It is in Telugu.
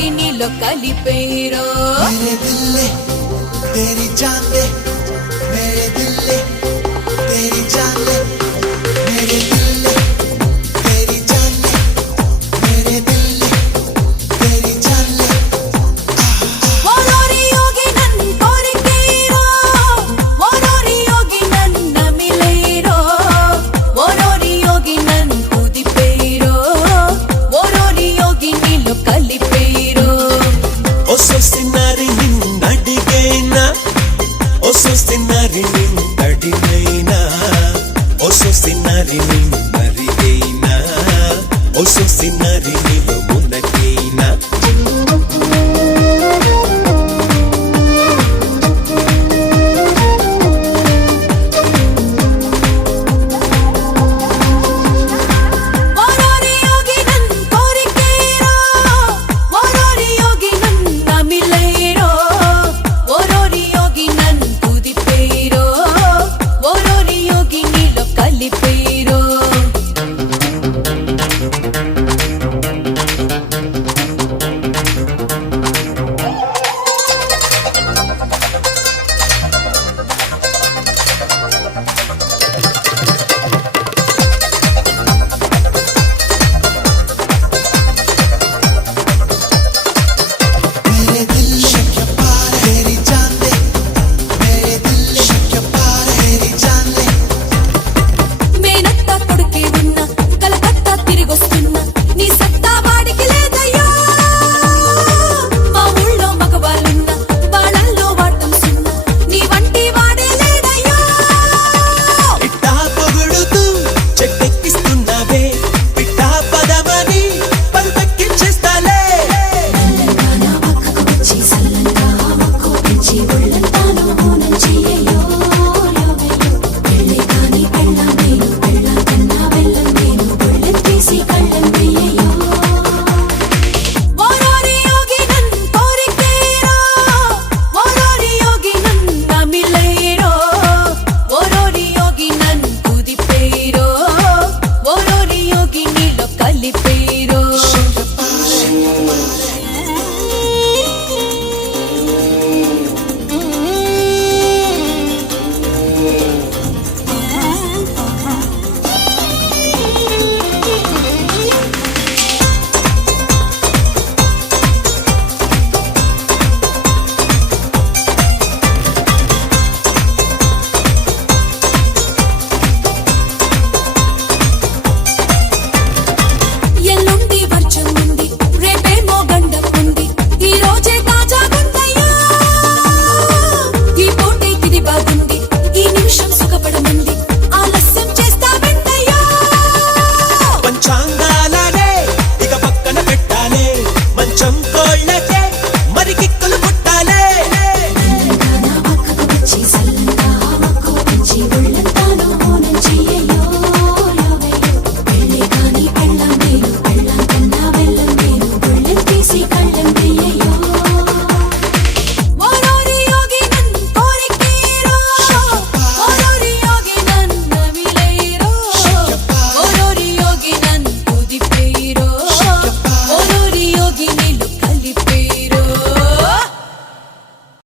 యోగి నీలో కలిపేరో मेरे दिल ले तेरी जान ले मेरे दिल ले तेरी जान ले मेरे दिल ले तेरी जान ले मेरे दिल ले तेरी जान ले ఓరోరి యోగి నన్ను కోరికేరో ఓరోరి యోగి నన్ను మిలేరో ఓరోరి యోగి నన్ను కుదిపేరో ఓరోరి యోగి నీలో కలిపేరో ओ सोसिनारी निन्नडिगैना ओ सोसिनारी निन्नडिगैना ओ सोसिनारी निन्नरिगैना ओ सोसिनारी निलो